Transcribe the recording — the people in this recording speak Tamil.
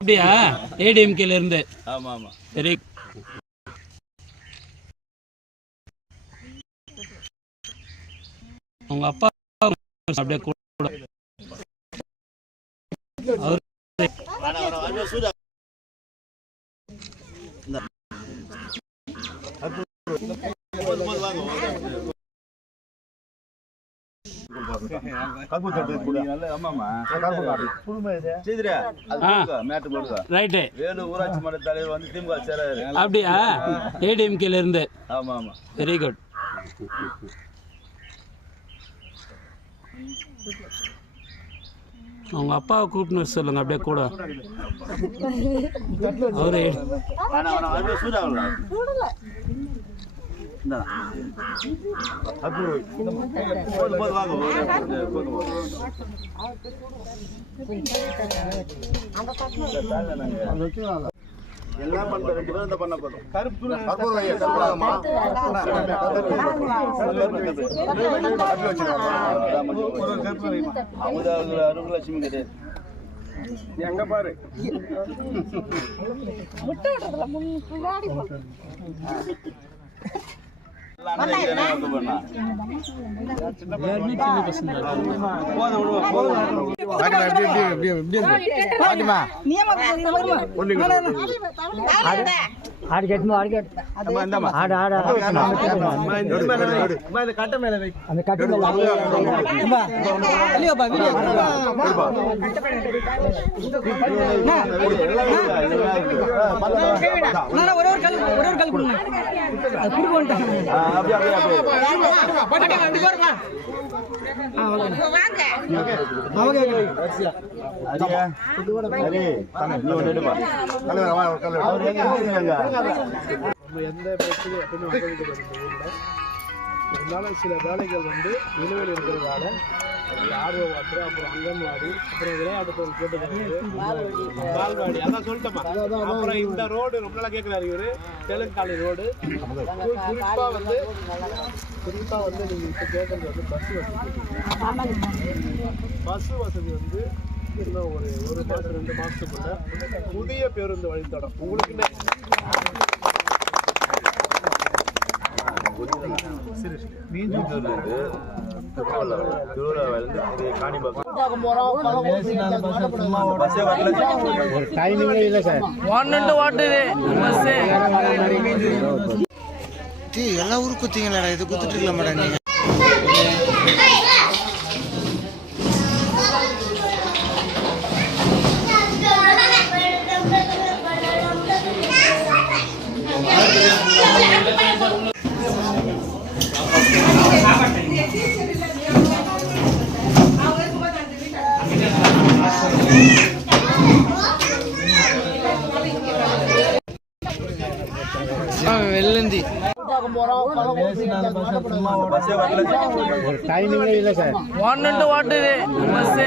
அப்படியா? ஏடிஎம்கேல இருந்து. ஆமா ஆமா. சரி. உங்க அப்பா அப்படியே கூட அப்படியா? ஏடிஎம்கேல இருந்து. ஆமா ஆமா. Very good. அவங்க அப்பாவை கூப்பிட்டு சொல்லுங்க அப்படியே கூட. அவரு எல்லாம் பண்ற 2 பேரும் இந்த பண்ண போறோம். கருப்பு அருள்லட்சுமி கிடையாது. எங்க பாரு சில வேலைகள் நிலுவையில் இருக்கிறதால ஆர்வ வாட்டர், அப்புறம் அங்கன்வாடி, அப்புறம் விளையாட்டு பொருள் கேட்டுக்கிறது, பால்வாடி, அதான் சொல்லிட்டோமா. அப்புறம் இந்த ரோடு ரொம்ப நாளாக கேட்குறாரு இவரு, தெலுங்காலை ரோடு. குறிப்பாக நீங்கள் இப்போ கேட்குறது பஸ் வசதி இன்னும் ஒரு மாதம் 2 மாதத்துக்குள்ள புதிய பேருந்து வழித்தடம் உங்களுக்கு எல்லா ஊருக்கு குத்திங்களா? இது குத்துட்டு இருக்க மாட்டேன் நீங்க. வெள்ளந்தி டைமிங்கே இல்லை சார். 1 2 வாட்டு பஸ்